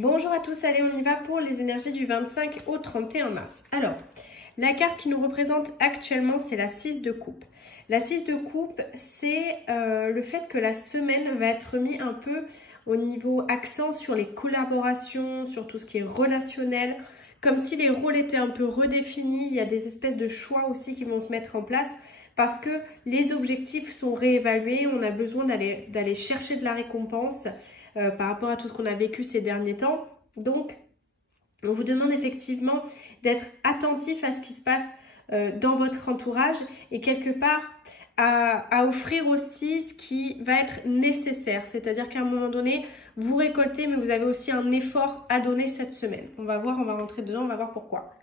Bonjour à tous, allez on y va pour les énergies du 25 au 31 mars. Alors, la carte qui nous représente actuellement, c'est la 6 de coupe. La 6 de coupe, c'est le fait que la semaine va être mis un peu au niveau accent sur les collaborations, sur tout ce qui est relationnel, comme si les rôles étaient un peu redéfinis, il y a des espèces de choix aussi qui vont se mettre en place parce que les objectifs sont réévalués, on a besoin d'aller chercher de la récompense par rapport à tout ce qu'on a vécu ces derniers temps. Donc, on vous demande effectivement d'être attentif à ce qui se passe dans votre entourage et quelque part à offrir aussi ce qui va être nécessaire. C'est-à-dire qu'à un moment donné, vous récoltez, mais vous avez aussi un effort à donner cette semaine. On va voir, on va rentrer dedans, on va voir pourquoi.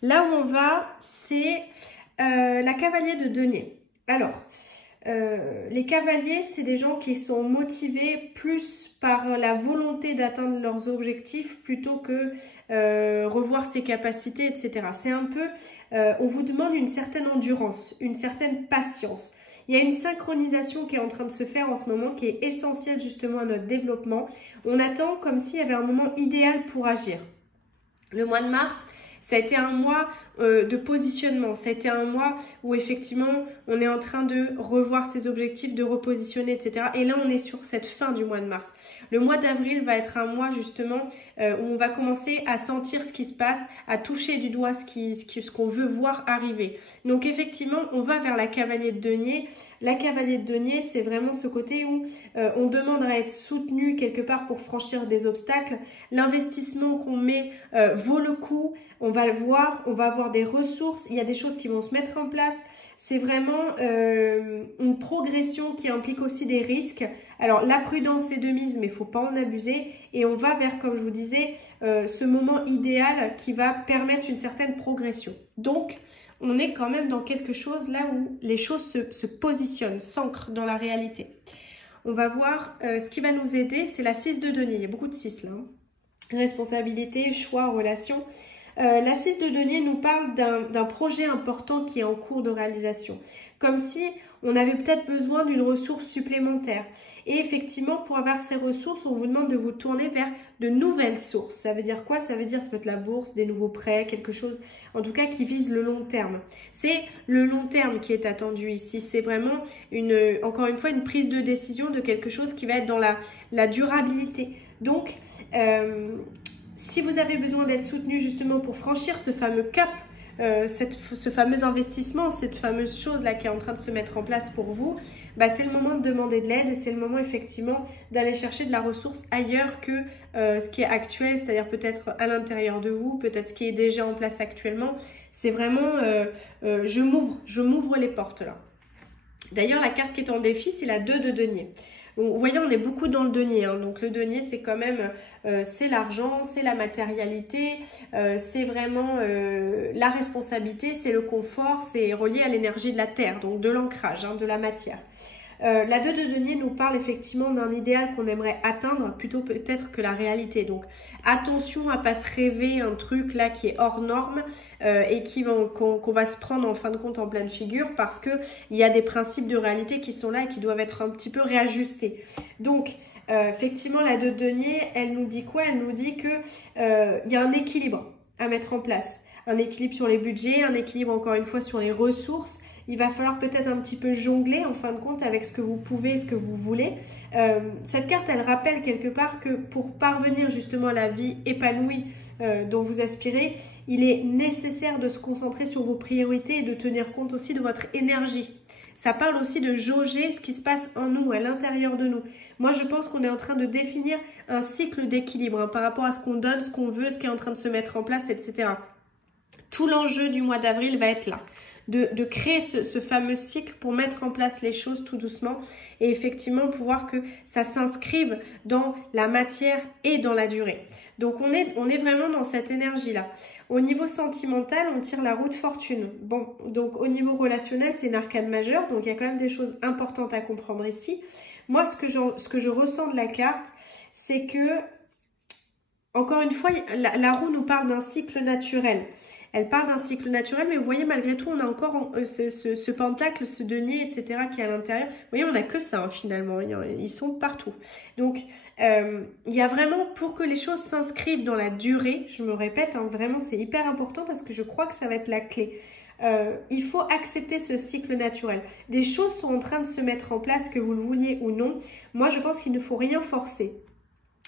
Là où on va, c'est la cavalier de denier. Alors, les cavaliers, c'est des gens qui sont motivés plus par la volonté d'atteindre leurs objectifs plutôt que revoir ses capacités, etc. C'est un peu, on vous demande une certaine endurance, une certaine patience. Il y a une synchronisation qui est en train de se faire en ce moment qui est essentielle justement à notre développement. On attend comme s'il y avait un moment idéal pour agir. Le mois de mars, ça a été un mois de positionnement, ça a été un mois où effectivement on est en train de revoir ses objectifs, de repositionner, etc. Et là on est sur cette fin du mois de mars. Le mois d'avril va être un mois justement où on va commencer à sentir ce qui se passe, à toucher du doigt ce qu'on veut voir arriver. Donc effectivement on va vers la cavalier de denier. La cavalier de denier, c'est vraiment ce côté où on demande à être soutenu quelque part pour franchir des obstacles. L'investissement qu'on met vaut le coup, on va le voir, on va avoir des ressources, il y a des choses qui vont se mettre en place. C'est vraiment une progression qui implique aussi des risques. Alors la prudence est de mise, mais il ne faut pas en abuser. Et on va vers, comme je vous disais, ce moment idéal qui va permettre une certaine progression. Donc, on est quand même dans quelque chose là où les choses se positionnent, s'ancrent dans la réalité. On va voir ce qui va nous aider, c'est la 6 de denier. Il y a beaucoup de 6 là. Hein. Responsabilité, choix, relation. La 6 de denier nous parle d'un projet important qui est en cours de réalisation. Comme si on avait peut-être besoin d'une ressource supplémentaire. Et effectivement, pour avoir ces ressources, on vous demande de vous tourner vers de nouvelles sources. Ça veut dire quoi? Ça veut dire, ça peut être la bourse, des nouveaux prêts, quelque chose, en tout cas, qui vise le long terme. C'est le long terme qui est attendu ici. C'est vraiment, encore une fois, une prise de décision de quelque chose qui va être dans la durabilité. Donc, si vous avez besoin d'être soutenu justement pour franchir ce fameux cap, ce fameux investissement, cette fameuse chose-là qui est en train de se mettre en place pour vous, bah, c'est le moment de demander de l'aide et c'est le moment effectivement d'aller chercher de la ressource ailleurs que ce qui est actuel, c'est-à-dire peut-être à l'intérieur de vous, peut-être ce qui est déjà en place actuellement. C'est vraiment, je m'ouvre les portes là. D'ailleurs, la carte qui est en défi, c'est la 2 de denier. Donc, vous voyez, on est beaucoup dans le denier. Hein. Donc, le denier, c'est quand même, c'est l'argent, c'est la matérialité, c'est vraiment la responsabilité, c'est le confort, c'est relié à l'énergie de la terre, donc de l'ancrage, hein, de la matière. La 2 de denier nous parle effectivement d'un idéal qu'on aimerait atteindre plutôt peut-être que la réalité. Donc attention à ne pas se rêver un truc là qui est hors norme et qu'on va se prendre en fin de compte en pleine figure parce qu'il y a des principes de réalité qui sont là et qui doivent être un petit peu réajustés. Donc effectivement la 2 de denier, elle nous dit quoi? Elle nous dit qu'il y a un équilibre à mettre en place. Un équilibre sur les budgets, un équilibre encore une fois sur les ressources. Il va falloir peut-être un petit peu jongler en fin de compte avec ce que vous pouvez et ce que vous voulez. Cette carte, elle rappelle quelque part que pour parvenir justement à la vie épanouie dont vous aspirez, il est nécessaire de se concentrer sur vos priorités et de tenir compte aussi de votre énergie. Ça parle aussi de jauger ce qui se passe en nous, à l'intérieur de nous. Moi, je pense qu'on est en train de définir un cycle d'équilibre hein, par rapport à ce qu'on donne, ce qu'on veut, ce qui est en train de se mettre en place, etc. Tout l'enjeu du mois d'avril va être là. De créer ce fameux cycle pour mettre en place les choses tout doucement et effectivement pouvoir que ça s'inscrive dans la matière et dans la durée. Donc on est vraiment dans cette énergie-là. Au niveau sentimental, on tire la roue de fortune. Bon, donc au niveau relationnel, c'est une arcane majeure, donc il y a quand même des choses importantes à comprendre ici. Moi, ce que je ressens de la carte, c'est que, encore une fois, la roue nous parle d'un cycle naturel. Elle parle d'un cycle naturel, mais vous voyez, malgré tout, on a encore ce pentacle, ce denier, etc. qui est à l'intérieur. Vous voyez, on n'a que ça, hein, finalement. Ils sont partout. Donc, il y a vraiment, pour que les choses s'inscrivent dans la durée, je me répète, hein, vraiment, c'est hyper important parce que je crois que ça va être la clé. Il faut accepter ce cycle naturel. Des choses sont en train de se mettre en place, que vous le vouliez ou non. Moi, je pense qu'il ne faut rien forcer.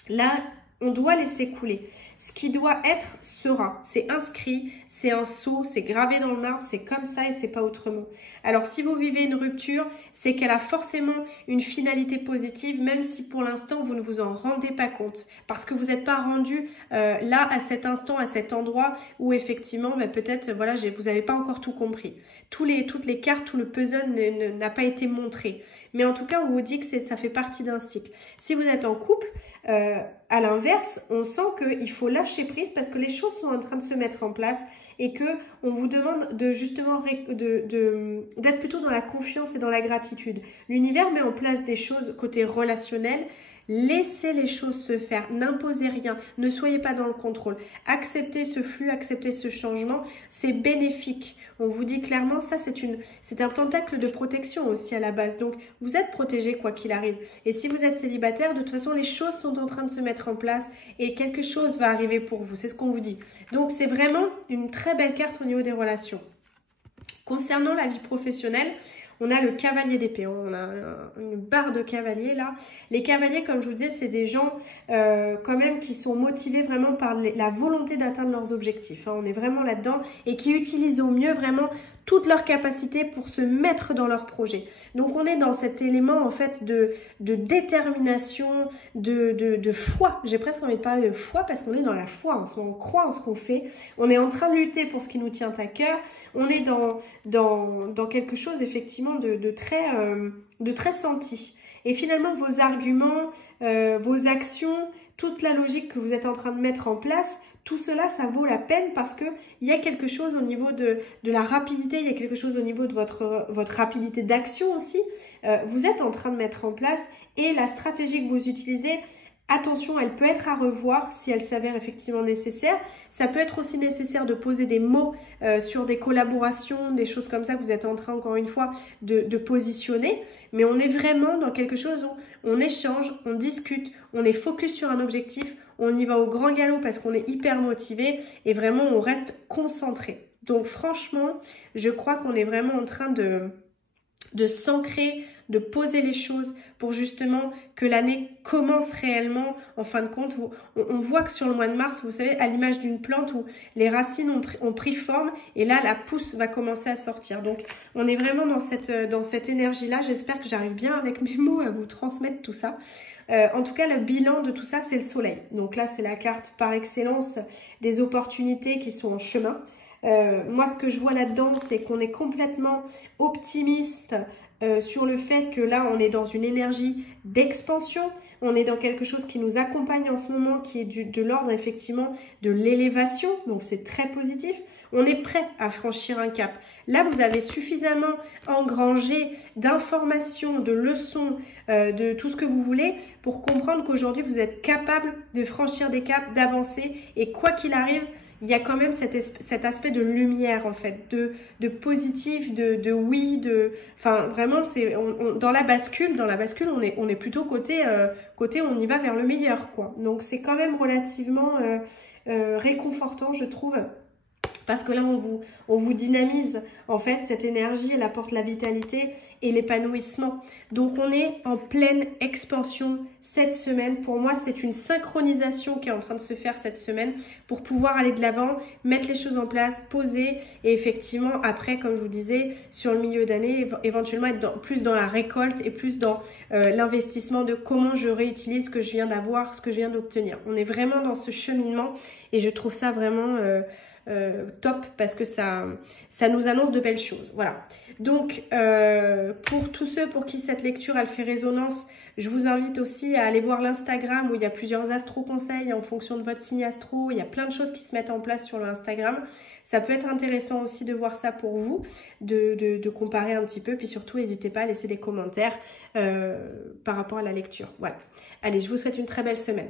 Là, on doit laisser couler. Ce qui doit être sera. C'est inscrit, c'est un sceau, c'est gravé dans le marbre, c'est comme ça et c'est pas autrement. Alors, si vous vivez une rupture, c'est qu'elle a forcément une finalité positive, même si pour l'instant, vous ne vous en rendez pas compte. Parce que vous n'êtes pas rendu là, à cet instant, à cet endroit où effectivement, peut-être, voilà, vous n'avez pas encore tout compris. Toutes les cartes, tout le puzzle n'a pas été montré. Mais en tout cas, on vous dit que ça fait partie d'un cycle. Si vous êtes en couple, à l'inverse, on sent qu'il faut lâcher prise parce que les choses sont en train de se mettre en place et que on vous demande de justement d'être plutôt dans la confiance et dans la gratitude. L'univers met en place des choses côté relationnel. Laissez les choses se faire, n'imposez rien, ne soyez pas dans le contrôle. Acceptez ce flux, acceptez ce changement, c'est bénéfique. On vous dit clairement, ça c'est un pentacle de protection aussi à la base. Donc vous êtes protégé quoi qu'il arrive. Et si vous êtes célibataire, de toute façon les choses sont en train de se mettre en place et quelque chose va arriver pour vous, c'est ce qu'on vous dit. Donc c'est vraiment une très belle carte au niveau des relations. Concernant la vie professionnelle, on a le cavalier d'épée, on a une barre de cavalier là. Les cavaliers, comme je vous disais, c'est des gens quand même qui sont motivés vraiment par la volonté d'atteindre leurs objectifs. Hein. On est vraiment là-dedans et qui utilisent au mieux vraiment toutes leurs capacités pour se mettre dans leur projet. Donc on est dans cet élément en fait de détermination, de foi. J'ai presque envie de parler de foi parce qu'on est dans la foi, on croit en ce qu'on fait. On est en train de lutter pour ce qui nous tient à cœur. On est dans quelque chose effectivement de très senti. Et finalement vos arguments, vos actions, toute la logique que vous êtes en train de mettre en place, tout cela, ça vaut la peine parce qu'il y a quelque chose au niveau de la rapidité, il y a quelque chose au niveau de votre rapidité d'action aussi. Vous êtes en train de mettre en place et la stratégie que vous utilisez, attention, elle peut être à revoir si elle s'avère effectivement nécessaire. Ça peut être aussi nécessaire de poser des mots sur des collaborations, des choses comme ça que vous êtes en train, encore une fois, de positionner. Mais on est vraiment dans quelque chose où on échange, on discute, on est focus sur un objectif, on y va au grand galop parce qu'on est hyper motivé et vraiment on reste concentré. Donc franchement, je crois qu'on est vraiment en train de s'ancrer, de poser les choses pour justement que l'année commence réellement. En fin de compte, on voit que sur le mois de mars, vous savez, à l'image d'une plante où les racines ont pris forme et là, la pousse va commencer à sortir. Donc, on est vraiment dans cette énergie-là. J'espère que j'arrive bien avec mes mots à vous transmettre tout ça. En tout cas, le bilan de tout ça, c'est le soleil. Donc là, c'est la carte par excellence des opportunités qui sont en chemin. Moi, ce que je vois là-dedans, c'est qu'on est complètement optimiste sur le fait que là, on est dans une énergie d'expansion. On est dans quelque chose qui nous accompagne en ce moment, qui est de l'ordre, effectivement, de l'élévation. Donc, c'est très positif. On est prêt à franchir un cap. Là, vous avez suffisamment engrangé d'informations, de leçons, de tout ce que vous voulez pour comprendre qu'aujourd'hui, vous êtes capable de franchir des caps, d'avancer. Et quoi qu'il arrive, il y a quand même cet aspect de lumière, en fait, de positif, de oui, enfin, vraiment, c'est dans la bascule, on est plutôt côté on y va vers le meilleur, quoi. Donc, c'est quand même relativement réconfortant, je trouve. Parce que là, on vous dynamise. En fait, cette énergie, elle apporte la vitalité et l'épanouissement. Donc, on est en pleine expansion cette semaine. Pour moi, c'est une synchronisation qui est en train de se faire cette semaine pour pouvoir aller de l'avant, mettre les choses en place, poser. Et effectivement, après, comme je vous disais, sur le milieu d'année, éventuellement être plus dans la récolte et plus dans l'investissement de comment je réutilise ce que je viens d'avoir, ce que je viens d'obtenir. On est vraiment dans ce cheminement et je trouve ça vraiment... top parce que ça nous annonce de belles choses. Voilà. Donc, pour tous ceux pour qui cette lecture elle fait résonance, je vous invite aussi à aller voir l'Instagram où il y a plusieurs astro-conseils en fonction de votre signe astro. Il y a plein de choses qui se mettent en place sur l'Instagram. Ça peut être intéressant aussi de voir ça pour vous, de comparer un petit peu. Puis surtout, n'hésitez pas à laisser des commentaires par rapport à la lecture. Voilà. Allez, je vous souhaite une très belle semaine.